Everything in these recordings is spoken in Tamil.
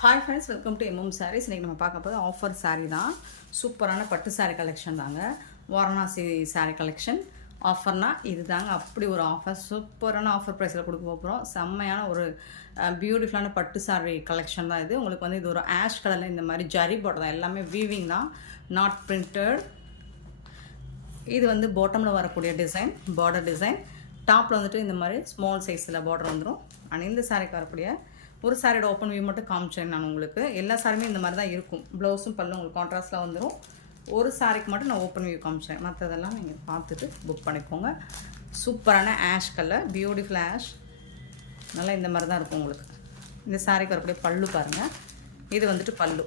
Hi friends welcome to MM saris இன்றைக்கி நம்ம பார்க்க போது ஆஃபர் சாரீ தான். சூப்பரான பட்டு சாரீ கலெக்ஷன் தாங்க. வாரணாசி சாரீ கலெக்ஷன் ஆஃபர்னா இது தாங்க அப்படி ஒரு ஆஃபர் சூப்பரான ஆஃபர் ப்ரைஸில் கொடுக்க போகிறோம் செம்மையான ஒரு பியூட்டிஃபுல்லான பட்டு சாரீ கலெக்ஷன் தான் இது. உங்களுக்கு வந்து இது ஒரு ஆஷ் கலரில் இந்த மாதிரி ஜரி போட்டு தான். எல்லாமே வீவிங் தான். நாட் பிரிண்டட் இது வந்து பாட்டமில் வரக்கூடிய டிசைன் பார்டர் டிசைன் டாப்பில் வந்துட்டு இந்த மாதிரி ஸ்மால் சைஸில் பார்டர் வந்துடும் அண்ட் இந்த சாரிக்கு வரக்கூடிய ஒரு சாரியோட ஓப்பன் வியூ மட்டும் காமிச்சேன் நான் உங்களுக்கு. எல்லா சாரியுமே இந்த மாதிரி தான் இருக்கும். ப்ளவுஸும் பல்லும் உங்களுக்கு கான்ட்ராஸ்ட்டில் வந்துடும் ஒரு சாரிக்கு மட்டும் நான் ஓப்பன் வியூ காமிச்சேன். மற்றதெல்லாம் நீங்கள் பார்த்துட்டு புக் பண்ணிக்கோங்க. சூப்பரான ஆஷ் கலர் பியூட்டிஃபுல் ஆஷ் நல்லா இந்த மாதிரி தான் இருக்கும் உங்களுக்கு. இந்த சாரிக்கு வரக்கூடிய பல்லு பாருங்கள் இது வந்துட்டு பல்லு.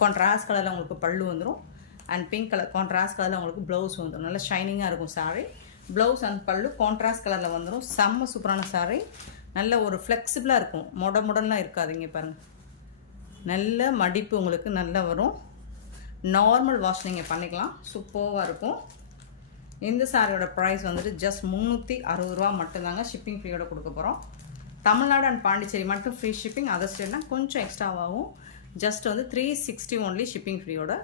கான்ட்ராஸ்ட் கலரில் உங்களுக்கு பல்லு வந்துடும் அண்ட் பிங்க் கலர் கான்ட்ராஸ்ட் கலரில் உங்களுக்கு ப்ளவுஸ் வந்துடும் நல்லா ஷைனிங்காக இருக்கும் sari blouse and pallu contrast கலரில் வந்துடும் செம்ம சூப்பரான சாரி நல்ல ஒரு ஃப்ளெக்சிபிளாக இருக்கும். மொட முடன்லாம் இருக்காதுங்க பாருங்கள் நல்ல மடிப்பு உங்களுக்கு நல்லா வரும். நார்மல் வாஷ் நீங்கள் பண்ணிக்கலாம். சூப்பராக இருக்கும். இந்த சாரியோட ப்ரைஸ் வந்துட்டு ஜஸ்ட் முந்நூற்றி அறுபது ரூபா மட்டும்தாங்க ஷிப்பிங் ஃப்ரீயோட கொடுக்க போகிறோம் தமிழ்நாடு அண்ட் பாண்டிச்சேரி மட்டும் ஃப்ரீ ஷிப்பிங் அதர் ஸ்டேட்னா கொஞ்சம் எக்ஸ்ட்ராவாகும் ஜஸ்ட் வந்து த்ரீ சிக்ஸ்டி ஒன்லி ஷிப்பிங் ஃப்ரீயோட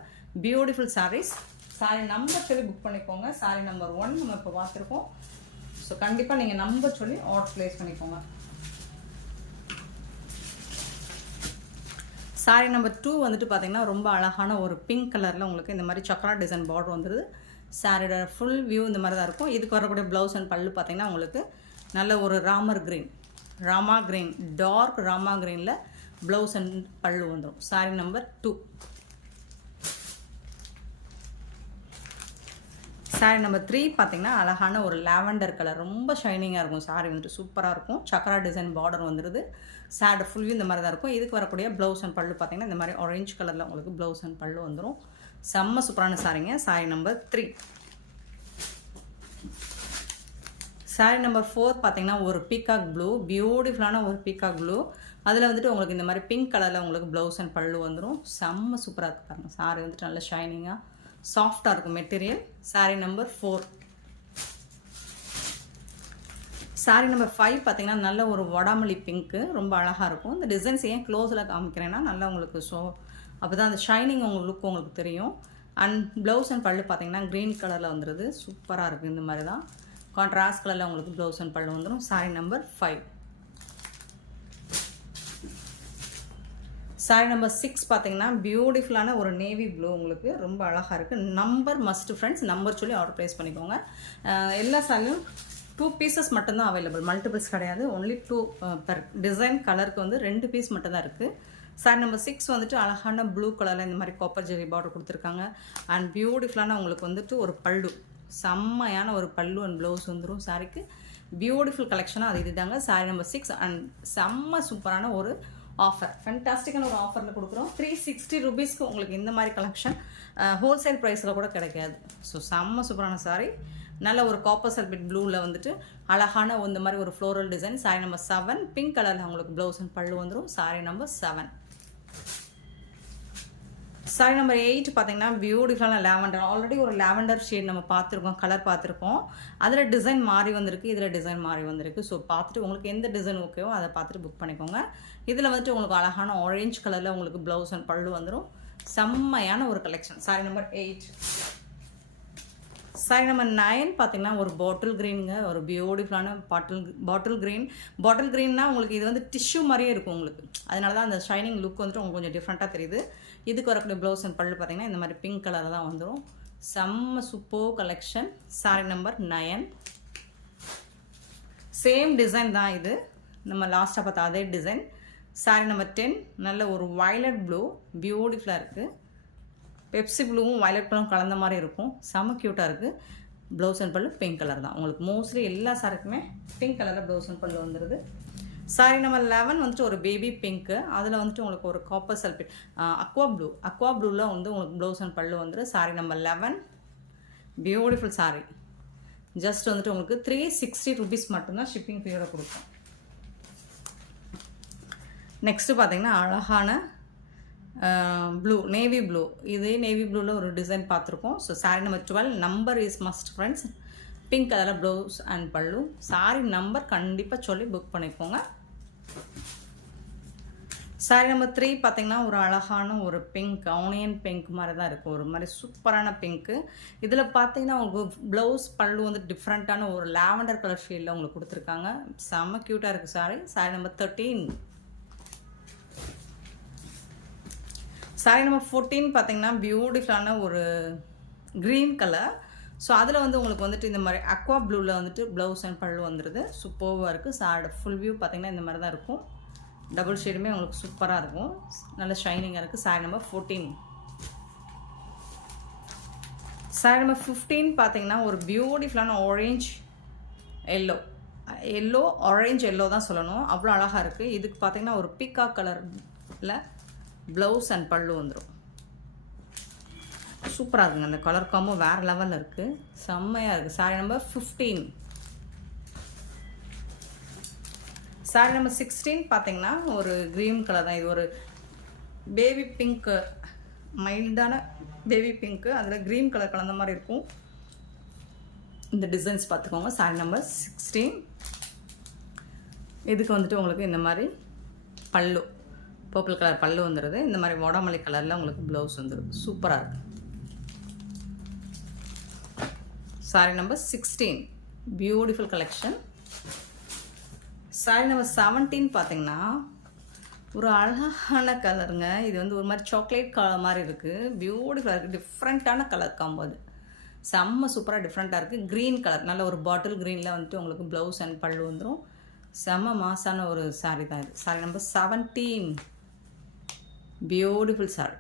பியூட்டிஃபுல் சாரீஸ் சாரி நம்பர் சொல்லி புக் பண்ணிக்கோங்க. சாரி நம்பர் ஒன் நம்ம இப்போ பார்த்துருக்கோம். ஸோ கண்டிப்பாக நீங்கள் நம்பர் சொல்லி ஆர்டர் ப்ளேஸ் பண்ணிக்கோங்க. சாரி நம்பர் டூ வந்துட்டு பார்த்தீங்கன்னா ரொம்ப அழகான ஒரு பிங்க் கலரில் உங்களுக்கு இந்த மாதிரி சக்கரா டிசைன் பார்டர் வந்துடுது சாரியோட ஃபுல் வியூ இந்த மாதிரி தான் இருக்கும். இதுக்கு வரக்கூடிய ப்ளவுஸ் அண்ட் பல்லு பார்த்தீங்கன்னா உங்களுக்கு நல்ல ஒரு Ramar green Rama green dark Rama கிரீனில் blouse and பல்லு வந்துடும் sari number two sari number three பார்த்தீங்கன்னா அழகான ஒரு லாவெண்டர் கலர் ரொம்ப ஷைனிங்காக இருக்கும். சாரி வந்துட்டு சூப்பராக இருக்கும். சக்கரா டிசைன் பார்டர் வந்துடுது சேடு ஃபுல்லும் இந்த மாதிரி தான் இருக்கும். இதுக்கு வரக்கூடிய ப்ளவுஸ் அண்ட் பல்லு பார்த்தீங்கன்னா இந்த மாதிரி ஆரஞ்சு கலரில் உங்களுக்கு ப்ளவுஸ் அண்ட் பல்லு வந்துடும் செம்ம சூப்பரான சாரிங்க sari number three sari number four பார்த்தீங்கன்னா ஒரு பீகாக் ப்ளூ பியூட்டிஃபுல்லான ஒரு பீகாக் ப்ளூ அதில் வந்துட்டு உங்களுக்கு இந்த மாதிரி பிங்க் கலரில் உங்களுக்கு ப்ளவுஸ் அண்ட் பல்லு வந்துடும் செம்ம சூப்பராக இருக்குது பாருங்கள் சாரி வந்துட்டு நல்லா ஷைனிங்காக சாஃப்டாக இருக்கும் material sari number four sari number five பார்த்தீங்கன்னா நல்ல ஒரு வடாமல்லி பிங்க்கு ரொம்ப அழகாக இருக்கும். இந்த டிசைன்ஸ் ஏன் க்ளோஸில் காமிக்கிறேன்னா நல்லா உங்களுக்கு ஸோ அப்போ தான் அந்த ஷைனிங் உங்களுக்கு லுக் உங்களுக்கு தெரியும். அண்ட் ப்ளவுஸ் அண்ட் பல்லு பார்த்தீங்கன்னா க்ரீன் கலரில் வந்துடுது சூப்பராக இருக்குது இந்த மாதிரி தான் கான்ட்ராஸ்ட் கலரில் உங்களுக்கு ப்ளவுஸ் அண்ட் பல்லு வந்துடும் sari number five sari number six பார்த்தீங்கன்னா பியூட்டிஃபுல்லான ஒரு நேவி ப்ளூ உங்களுக்கு ரொம்ப அழகாக இருக்குது நம்பர் மஸ்ட் ஃப்ரெண்ட்ஸ் நம்பர் சொல்லி ஆர்டர் ப்ளேஸ் பண்ணிக்கோங்க. எல்லா சாரியும் டூ பீசஸ் மட்டும்தான் அவைலபிள் மல்டிபிள்ஸ் கிடையாது. ஒன்லி டூ பெர் டிசைன் கலருக்கு வந்து ரெண்டு பீஸ் மட்டும்தான் இருக்குது சாரி நம்பர் சிக்ஸ் வந்துட்டு அழகான ப்ளூ கலரில் இந்த மாதிரி காப்பர் ஜெரி பார்டர் கொடுத்துருக்காங்க. அண்ட் பியூட்டிஃபுல்லான உங்களுக்கு வந்துட்டு ஒரு பல்லு. செம்மையான ஒரு பல்லு அண்ட் ப்ளவுஸ் வந்துடும் சாரிக்கு பியூட்டிஃபுல் கலெக்ஷனாக அது இதுதாங்க. சாரி நம்பர் சிக்ஸ் அண்ட் செம்ம சூப்பரான ஒரு ஆஃபர் ஃபென்டாஸ்டிக்கான ஒரு ஆஃபரில் கொடுக்குறோம். த்ரீ சிக்ஸ்டி ருபீஸ்க்கு உங்களுக்கு இந்த மாதிரி கலெக்ஷன் ஹோல்சேல் ப்ரைஸில் கூட கிடைக்காது. ஸோ செம்ம சூப்பரான சாரி நல்ல ஒரு காப்பர் சல்பேட் ப்ளூவில் வந்துட்டு அழகான இந்த மாதிரி ஒரு floral design sari number seven pink கலரில் உங்களுக்கு ப்ளவுஸ் அண்ட் பல்லு வந்துடும் sari number seven sari number eight பார்த்தீங்கன்னா பியூட்டிஃபுல்லான லேவண்டர் ஆல்ரெடி ஒரு லேவண்டர் ஷேட் நம்ம பார்த்துருக்கோம் கலர் பார்த்துருக்கோம். அதில் டிசைன் மாறி வந்திருக்கு இதில் டிசைன் மாறி வந்திருக்கு. ஸோ பார்த்துட்டு உங்களுக்கு எந்த டிசைன் ஓகேவோ அதை பார்த்துட்டு புக் பண்ணிக்கோங்க. இதில் வந்துட்டு உங்களுக்கு அழகான ஆரேஞ்ச் கலரில் உங்களுக்கு ப்ளவுஸ் அண்ட் பல்லு வந்துடும் செம்மையான ஒரு collection sari number eight sari நம்ம நயன் பார்த்தீங்கன்னா ஒரு பாட்டில் க்ரீனுங்க ஒரு பியூட்டிஃபுல்லான பாட்டில் பாட்டில் க்ரீன் பாட்டில் க்ரீன்னா உங்களுக்கு இது வந்து டிஷ்யூ மாதிரியே இருக்கும் உங்களுக்கு. அதனால தான் அந்த ஷைனிங் லுக் வந்துட்டு உங்களுக்கு கொஞ்சம் டிஃப்ரெண்ட்டாக தெரியுது. இதுக்கு வரக்கூடிய ப்ளவுஸ் அண்ட் பல்லு பார்த்தீங்கன்னா இந்த மாதிரி பிங்க் கலர் தான் வந்துடும் செம்ம சூப்போ collection sari number nine same design தான் இது. நம்ம லாஸ்ட்டாக பார்த்தா அதே டிசைன் சாரி நம்பர் டென் நல்ல ஒரு வயலட் ப்ளூ பியூட்டிஃபுல்லாக இருக்குது பெப்சி ப்ளூவும் வயலட் ப்ளூவும் கலந்த மாதிரி இருக்கும். செம க்யூட்டாக இருக்குது blouse and pallu pink colour தான். உங்களுக்கு மோஸ்ட்லி எல்லா சாருக்குமே பிங்க் கலரில் ப்ளவுஸ் அண்ட் பல்லு வந்துடுது சாரி நம்ம லெவன் வந்துட்டு ஒரு பேபி பிங்க்கு அதில் வந்துட்டு உங்களுக்கு ஒரு copper sulphate aqua blue aqua ப்ளூவில் வந்து உங்களுக்கு ப்ளவுஸ் அண்ட் பல்லு வந்துடுது sari number eleven beautiful sari just வந்துட்டு உங்களுக்கு த்ரீ சிக்ஸ்டி ருபீஸ் மட்டும்தான் ஷிப்பிங் ஃபீயோட கொடுக்கும். நெக்ஸ்ட்டு பார்த்தீங்கன்னா அழகான ப்ளூ நேவி ப்ளூ இதே நேவி ப்ளூவில் ஒரு டிசைன் பார்த்துருக்கோம். So sari number twelve number is must friends pink கலரில் blouse and pallu sari number கண்டிப்பாக சொல்லி புக் பண்ணிக்கோங்க. சாரி நம்பர் த்ரீ பார்த்தீங்கன்னா ஒரு அழகான ஒரு பிங்க் ஆனியன் பிங்க் மாதிரி தான் இருக்கும். ஒரு மாதிரி சூப்பரான பிங்க்கு இதில் பார்த்தீங்கன்னா உங்களுக்கு ப்ளவுஸ் பல்லு வந்து டிஃப்ரெண்ட்டான ஒரு லாவெண்டர் கலர் ஷேடில் உங்களுக்கு கொடுத்துருக்காங்க. செம்ம க்யூட்டாக இருக்குது sari sari number thirteen sari number fourteen பார்த்தீங்கன்னா பியூட்டிஃபுல்லான ஒரு க்ரீன் கலர் ஸோ அதில் வந்து உங்களுக்கு வந்துட்டு இந்த மாதிரி அக்வா ப்ளூவில் வந்துட்டு ப்ளவுஸ் அண்ட் பல்லு வந்துடுது சூப்பர்வாக இருக்குது சாரோட ஃபுல் வியூ பார்த்தீங்கன்னா இந்த மாதிரி தான் இருக்கும். டபுள் ஷேடுமே உங்களுக்கு சூப்பராக இருக்கும். நல்ல ஷைனிங்காக இருக்குது sari number fourteen sari number fifteen பார்த்தீங்கன்னா ஒரு பியூட்டிஃபுல்லான orange yellow yellow orange yellow தான் சொல்லணும். அவ்வளோ அழகாக இருக்குது இதுக்கு பார்த்தீங்கன்னா ஒரு பீக்கா கலரில் ப்ளவுஸ் அண்ட் பல்லு வந்துடும் சூப்பராக இருக்குங்க. அந்த கலர் காம்போ வேறு லெவலில் இருக்குது செம்மையாக இருக்குது sari number fifteen sari number sixteen பார்த்தீங்கன்னா ஒரு க்ரீன் கலர் தான். இது ஒரு பேபி பிங்க்கு மைல்டான பேபி பிங்க்கு அதில் க்ரீன் கலர் கலந்த மாதிரி இருக்கும். இந்த டிசைன்ஸ் பார்த்துக்கோங்க சாரி நம்பர் சிக்ஸ்டீன் இதுக்கு வந்துட்டு உங்களுக்கு இந்த மாதிரி பல்லு. பர்பிள் கலர் பல்லு வந்துடுது இந்த மாதிரி வடமல்லி கலரில் உங்களுக்கு ப்ளவுஸ் வந்துடும் சூப்பராக இருக்கும் sari number sixteen beautiful collection sari number seventeen பார்த்தீங்கன்னா ஒரு அழகான கலருங்க இது வந்து ஒரு மாதிரி சாக்லேட் கலர் மாதிரி இருக்குது பியூட்டிஃபுல்லாக இருக்குது டிஃப்ரெண்ட்டான கலர் காம்போ அது. செம்ம சூப்பராக டிஃப்ரெண்ட்டாக இருக்குது க்ரீன் கலர் நல்ல ஒரு பாட்டில் க்ரீனில் வந்துட்டு உங்களுக்கு ப்ளவுஸ் அண்ட் பல்லு வந்துடும் செம்ம மாசான ஒரு சாரி தான் இது. Sari number seventeen beautiful sari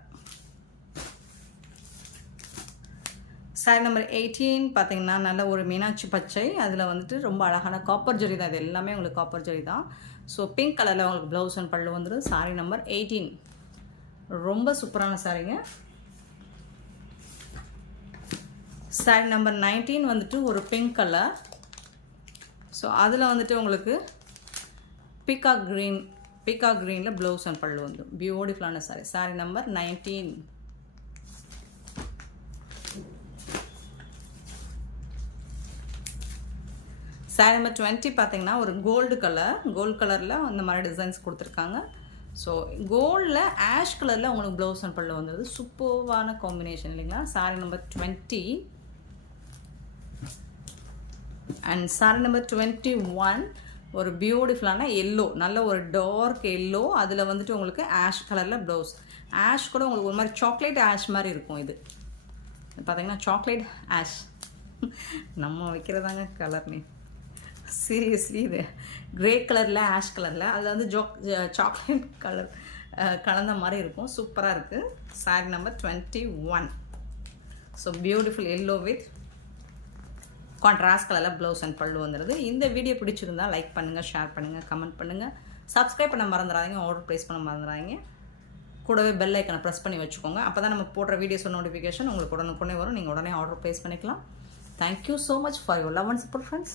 sari number eighteen பார்த்தீங்கன்னா நல்ல ஒரு மீனாட்சி பச்சை. அதில் வந்துட்டு ரொம்ப அழகான காப்பர் ஜரி தான். இது எல்லாமே உங்களுக்கு காப்பர் ஜரி தான். ஸோ பிங்க் கலரில் உங்களுக்கு ப்ளவுஸ் அண்ட் பல்லு வந்துடும் சாரி நம்பர் எயிட்டீன் ரொம்ப சூப்பரான சாரிங்க சாரி நம்பர் நைன்டீன் வந்துட்டு ஒரு பிங்க் கலர் ஸோ அதில் வந்துட்டு உங்களுக்கு பீகா க்ரீன் பீகா கிரீனில் ப்ளவுஸ் அண்ட் பல்லு வந்துடும் பியூட்டிஃபுல்லான sari sari number nineteen sari number twenty பார்த்தீங்கன்னா ஒரு கோல்டு கலர் கோல்டு கலரில் அந்த மாதிரி டிசைன்ஸ் கொடுத்துருக்காங்க. ஸோ கோல்டில் ஆஷ் கலரில் உங்களுக்கு ப்ளவுஸ் அண்ட் பல்லு வந்தது. சூப்பர்வான காம்பினேஷன் இல்லைங்களா? Sari number twenty and sari number twenty one ஒரு பியூட்டிஃபுல்லான எல்லோ நல்ல ஒரு டார்க் எல்லோ அதில் வந்துட்டு உங்களுக்கு ஆஷ் கலரில் ப்ளவுஸ் ஆஷ் கூட உங்களுக்கு ஒரு மாதிரி சாக்லேட் ஆஷ் மாதிரி இருக்கும் இது. பார்த்தீங்கன்னா சாக்லேட் ஆஷ் நம்ம வைக்கிறதாங்க கலர் நேம் சீரியஸ்லி இது. க்ரே கலரில் ஆஷ் கலரில் அதில் வந்து ஜோக் சாக்லேட் கலர் கலந்த மாதிரி இருக்கும். சூப்பராக இருக்குது sari number twenty one so beautiful yellow with contrast கலரில் ப்ளவுஸ் அண்ட் பல்லு வந்துடுது இந்த வீடியோ பிடிச்சிருந்தா லைக் பண்ணுங்கள் ஷேர் பண்ணுங்கள் கமெண்ட் பண்ணுங்கள் சப்ஸ்கிரைப் பண்ண மறந்துடாதீங்க ஆர்டர் ப்ளேஸ் பண்ண மறந்துடாதீங்க கூடவே பெல் ஐக்கனை ப்ரெஸ் பண்ணி வச்சுக்கோங்க. அப்போ தான் நம்ம போடுற வீடியோஸ் நோட்டிஃபிகேஷன் உங்களுக்கு உடனுக்குடனே வரும். நீங்கள் உடனே ஆர்டர் ப்ளேஸ் பண்ணிக்கலாம். Thank you so much for your love and support friends